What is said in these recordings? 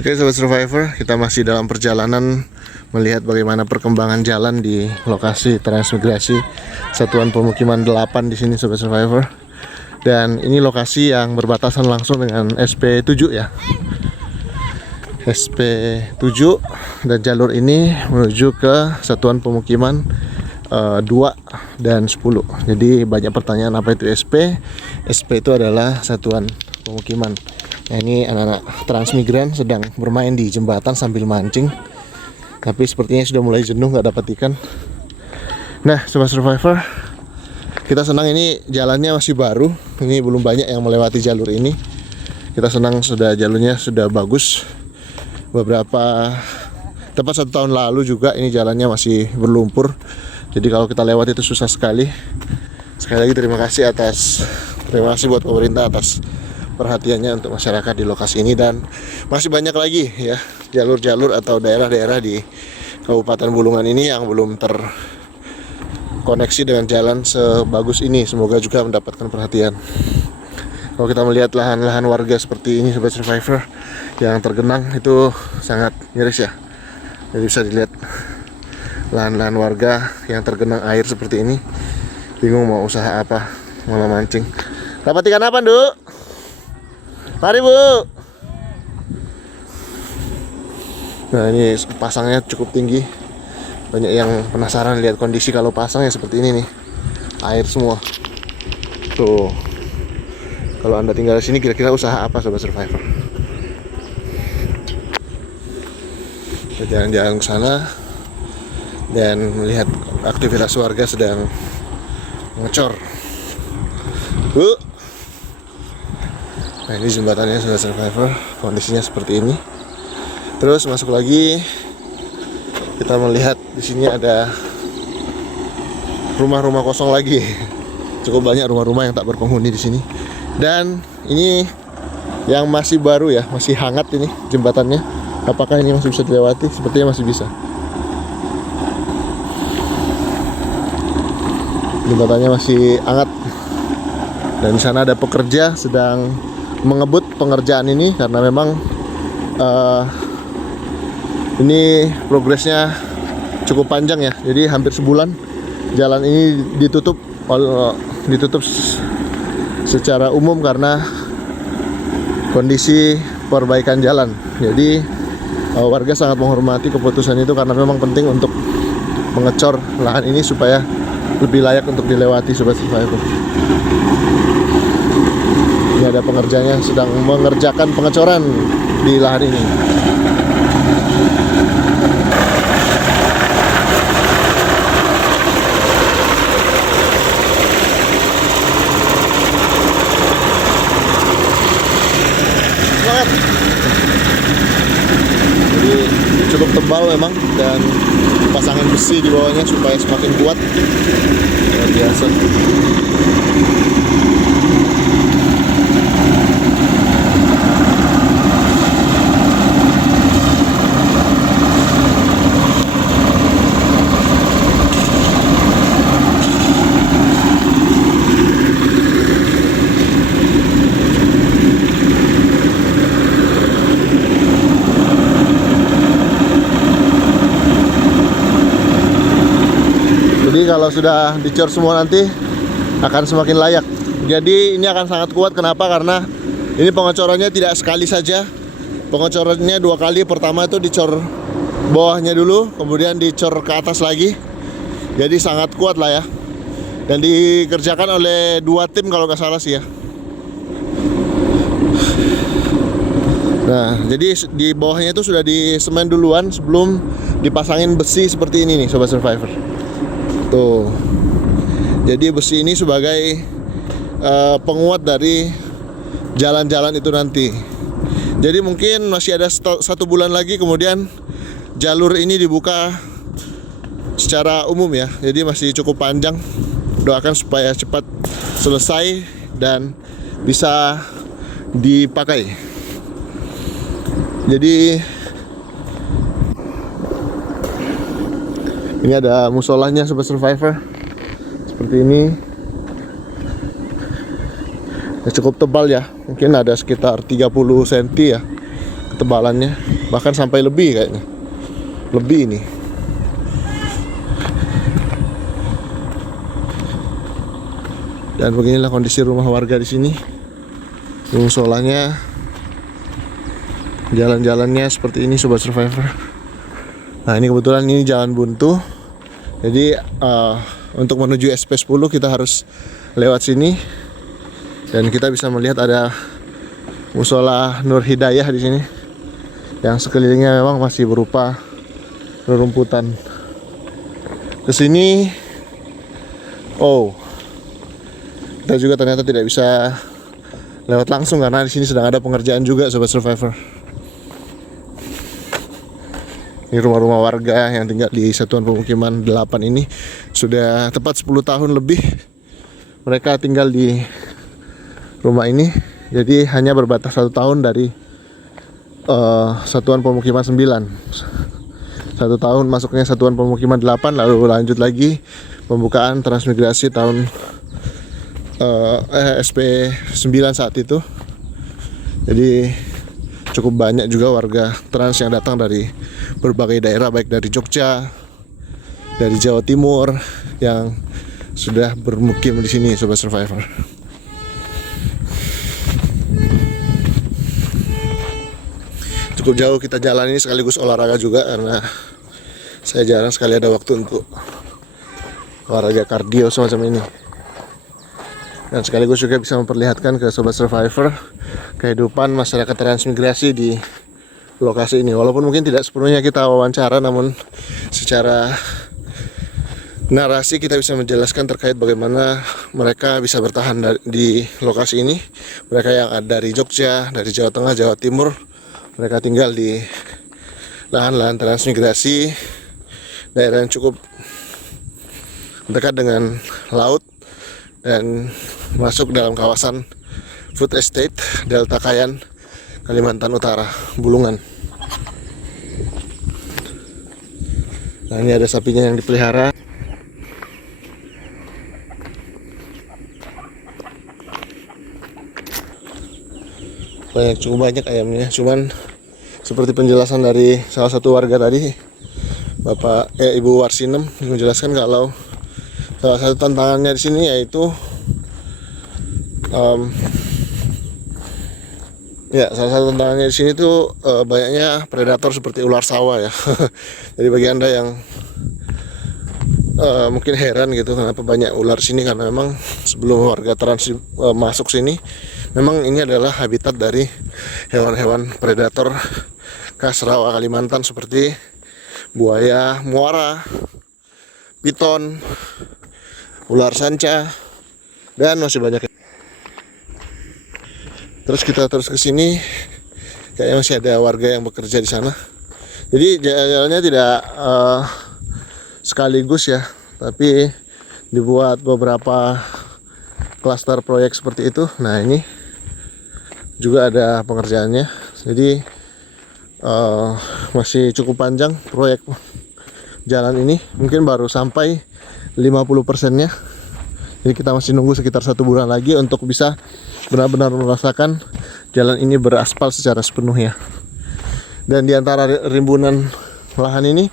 Oke Sobat Survivor, kita masih dalam perjalanan melihat bagaimana perkembangan jalan di lokasi transmigrasi Satuan Pemukiman 8 di sini Sobat Survivor. Dan ini lokasi yang berbatasan langsung dengan SP7 ya. SP7 dan jalur ini menuju ke Satuan Pemukiman 2 dan 10. Jadi banyak pertanyaan apa itu SP. SP itu adalah Satuan Pemukiman. Nah, ini anak-anak transmigran sedang bermain di jembatan sambil mancing. Tapi sepertinya sudah mulai jenuh, nggak dapat ikan. Nah, Sobat Survivor, kita senang ini jalannya masih baru. Ini belum banyak yang melewati jalur ini. Kita senang sudah jalurnya sudah bagus. Tepat 1 tahun lalu juga ini jalannya masih berlumpur. Jadi kalau kita lewat itu susah sekali. Sekali lagi terima kasih buat pemerintah atas perhatiannya untuk masyarakat di lokasi ini, dan masih banyak lagi ya jalur-jalur atau daerah-daerah di Kabupaten Bulungan ini yang belum terkoneksi dengan jalan sebagus ini. Semoga juga mendapatkan perhatian. Kalau kita melihat lahan-lahan warga seperti ini Sobat Survivor yang tergenang, itu sangat miris ya. Jadi bisa dilihat lahan-lahan warga yang tergenang air seperti ini. Bingung mau usaha apa, malah mancing. Dapat ikan apa, Nduk? Mari Bu. Nah, ini pasangnya cukup tinggi. Banyak yang penasaran lihat kondisi kalau pasangnya seperti ini nih. Air semua. Tuh. Kalau Anda tinggal di sini kira-kira usaha apa Sobat Survivor? Kita jalan-jalan ke sana dan melihat aktivitas warga sedang ngecor. Bu. Nah, ini jembatannya Sobat Survivor, kondisinya seperti ini. Terus masuk lagi, kita melihat di sini ada rumah-rumah kosong lagi. Cukup banyak rumah-rumah yang tak berpenghuni di sini. Dan ini yang masih baru ya, masih hangat ini jembatannya. Apakah ini masih bisa dilewati? Sepertinya masih bisa. Jembatannya masih hangat. Dan di sana ada pekerja sedang mengebut pengerjaan ini karena memang ini progresnya cukup panjang ya. Jadi hampir sebulan jalan ini ditutup secara umum karena kondisi perbaikan jalan. Jadi warga sangat menghormati keputusan itu karena memang penting untuk mengecor lahan ini supaya lebih layak untuk dilewati Sobat Survivor. Ini ada pengerjanya sedang mengerjakan pengecoran di lahan ini. Semangat. Jadi cukup tebal memang, dan pasangan besi di bawahnya supaya semakin kuat. Luar biasa. Jadi kalau sudah dicor semua nanti akan semakin layak. Jadi ini akan sangat kuat. Kenapa? Karena ini pengecorannya tidak sekali saja. Pengecorannya 2 kali. Pertama itu dicor bawahnya dulu, kemudian dicor ke atas lagi. Jadi sangat kuat lah ya. Dan dikerjakan oleh 2 tim kalau nggak salah sih ya. Nah, jadi di bawahnya itu sudah disemen duluan sebelum dipasangin besi seperti ini nih Sobat Survivor. Tuh. Jadi besi ini sebagai penguat dari jalan-jalan itu nanti. Jadi mungkin masih ada 1 bulan lagi kemudian jalur ini dibuka secara umum ya. Jadi masih cukup panjang. Doakan supaya cepat selesai dan bisa dipakai. Jadi ini ada musolahnya Sobat Survivor. Seperti ini. Ya, cukup tebal ya. Mungkin ada sekitar 30 cm ya ketebalannya, bahkan sampai lebih kayaknya. Lebih ini. Dan beginilah kondisi rumah warga di sini. Musolanya, jalan-jalannya seperti ini Sobat Survivor. Nah ini kebetulan ini jalan buntu. Jadi untuk menuju SP10 kita harus lewat sini. Dan kita bisa melihat ada musola Nur Hidayah di sini. Yang sekelilingnya memang masih berupa rerumputan. Kesini, kita juga ternyata tidak bisa lewat langsung karena di sini sedang ada pengerjaan juga Sobat Survivor. Ini rumah-rumah warga yang tinggal di Satuan Pemukiman 8 ini sudah tepat 10 tahun lebih mereka tinggal di rumah ini. Jadi hanya berbatas 1 tahun dari Satuan Pemukiman 9. 1 tahun masuknya Satuan Pemukiman 8, lalu lanjut lagi pembukaan transmigrasi tahun SP 9 saat itu. Jadi cukup banyak juga warga trans yang datang dari berbagai daerah, baik dari Jogja, dari Jawa Timur, yang sudah bermukim di sini Sobat Survivor. Cukup jauh kita jalan ini sekaligus olahraga juga, karena saya jarang sekali ada waktu untuk olahraga kardio semacam ini. Dan sekaligus juga bisa memperlihatkan ke Sobat Survivor kehidupan masyarakat transmigrasi di lokasi ini. Walaupun mungkin tidak sepenuhnya kita wawancara, namun secara narasi kita bisa menjelaskan terkait bagaimana mereka bisa bertahan di lokasi ini. Mereka yang ada dari Jogja, dari Jawa Tengah, Jawa Timur, mereka tinggal di lahan-lahan transmigrasi, daerah yang cukup dekat dengan laut dan masuk dalam kawasan food estate Delta Kayan, Kalimantan Utara, Bulungan. Nah ini ada sapinya yang dipelihara. Cukup banyak ayamnya. Cuman seperti penjelasan dari salah satu warga tadi, Ibu Warsinem menjelaskan kalau salah satu tantangannya di sini yaitu salah satu tantangannya di sini tuh banyaknya predator seperti ular sawah ya. Jadi bagi Anda yang mungkin heran gitu kenapa banyak ular di sini, karena memang sebelum warga trans masuk sini, memang ini adalah habitat dari hewan-hewan predator khas rawa Kalimantan seperti buaya muara, piton, ular sanca, dan masih banyak. Terus kita terus ke sini, kayaknya masih ada warga yang bekerja di sana. Jadi jalannya tidak sekaligus ya, tapi dibuat beberapa klaster proyek seperti itu. Nah ini juga ada pengerjaannya. Jadi masih cukup panjang proyek jalan ini, mungkin baru sampai 50%-nya. Jadi kita masih nunggu sekitar 1 bulan lagi untuk bisa benar-benar merasakan jalan ini beraspal secara sepenuhnya. Dan di antara rimbunan lahan ini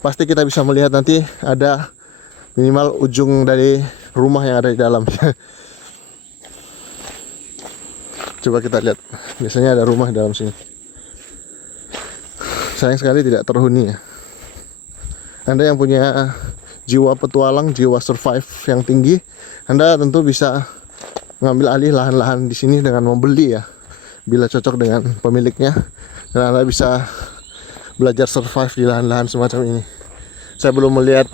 pasti kita bisa melihat nanti ada minimal ujung dari rumah yang ada di dalam. Coba kita lihat, biasanya ada rumah di dalam sini. Sayang sekali tidak terhuni ya. Anda yang punya jiwa petualang, jiwa survive yang tinggi, Anda tentu bisa mengambil alih lahan-lahan di sini dengan membeli ya, bila cocok dengan pemiliknya, dan Anda bisa belajar survive di lahan-lahan semacam ini. Saya belum melihat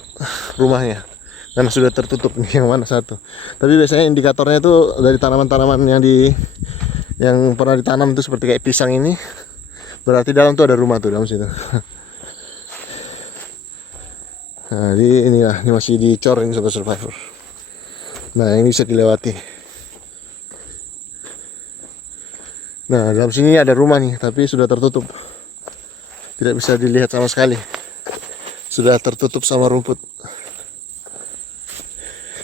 rumahnya karena sudah tertutup nih yang mana satu. Tapi biasanya indikatornya itu dari tanaman-tanaman yang pernah ditanam itu seperti kayak pisang ini, berarti dalam tuh ada rumah tuh dalam situ. Nah, ini masih dicor ini Sobat Survivor. Nah, ini bisa dilewati. Nah, dalam sini ada rumah nih, tapi sudah tertutup. Tidak bisa dilihat sama sekali. Sudah tertutup sama rumput.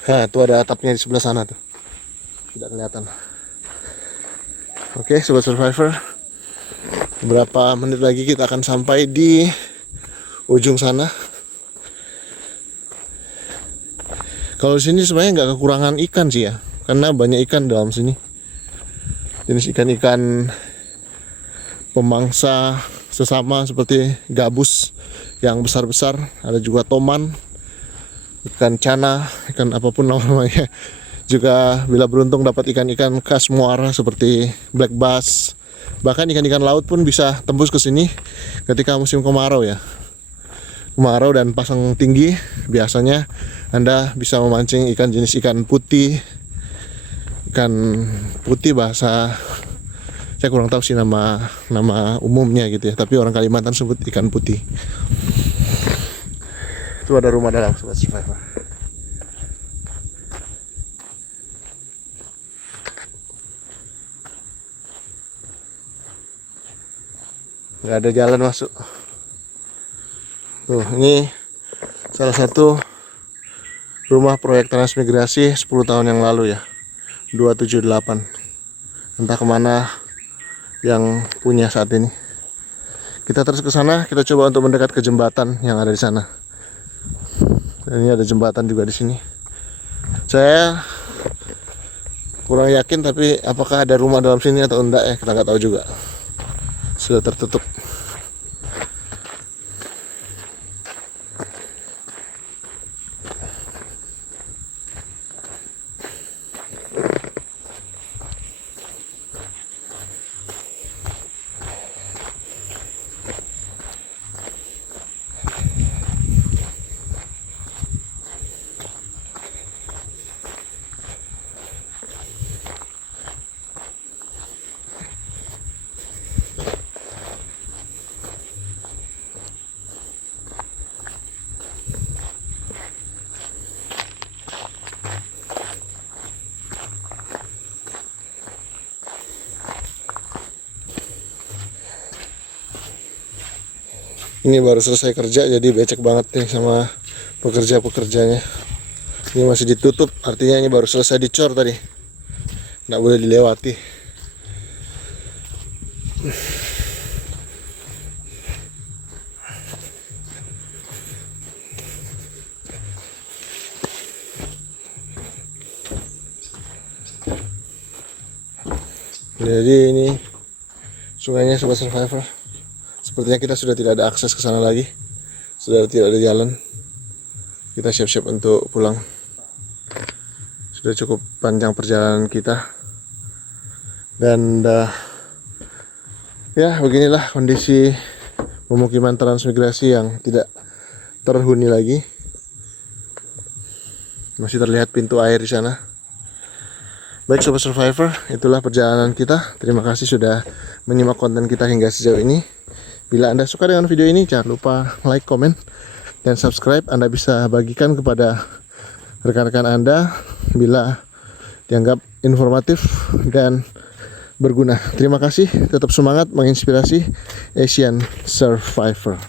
Nah, itu ada atapnya di sebelah sana tuh. Tidak kelihatan. Oke, Sobat Survivor. Beberapa menit lagi kita akan sampai di ujung sana. Kalau di sini sebenarnya nggak kekurangan ikan sih ya, karena banyak ikan dalam sini. Jenis ikan-ikan pemangsa sesama seperti gabus yang besar-besar, ada juga toman, ikan cana, ikan apapun namanya. Juga bila beruntung dapat ikan-ikan khas muara seperti black bass. Bahkan ikan-ikan laut pun bisa tembus ke sini ketika musim kemarau ya. Kemarau dan pasang tinggi, biasanya Anda bisa memancing ikan jenis ikan putih. Ikan putih bahasa saya kurang tahu sih nama umumnya gitu ya, tapi orang Kalimantan sebut ikan putih. Itu ada rumah dalam Sobat Survivor. Nggak ada jalan masuk. Tuh, ini salah satu rumah proyek transmigrasi 10 tahun yang lalu ya, 278. Entah kemana yang punya saat ini. Kita terus ke sana, kita coba untuk mendekat ke jembatan yang ada di sana. Dan ini ada jembatan juga di sini. Saya kurang yakin, tapi apakah ada rumah dalam sini atau enggak ya, kita nggak tahu juga. Sudah tertutup. Ini baru selesai kerja, jadi becek banget nih sama pekerja-pekerjanya. Ini masih ditutup, artinya ini baru selesai dicor tadi. Nggak boleh dilewati. Jadi ini sungainya Sobat Survivor. Sepertinya kita sudah tidak ada akses ke sana lagi. Sudah tidak ada jalan. Kita siap-siap untuk pulang. Sudah cukup panjang perjalanan kita. Dan ya beginilah kondisi pemukiman transmigrasi yang tidak terhuni lagi. Masih terlihat pintu air di sana. Baik Sobat Survivor, itulah perjalanan kita. Terima kasih sudah menyimak konten kita hingga sejauh ini. Bila Anda suka dengan video ini, jangan lupa like, komen, dan subscribe. Anda bisa bagikan kepada rekan-rekan Anda bila dianggap informatif dan berguna. Terima kasih, tetap semangat menginspirasi Asian Survivor.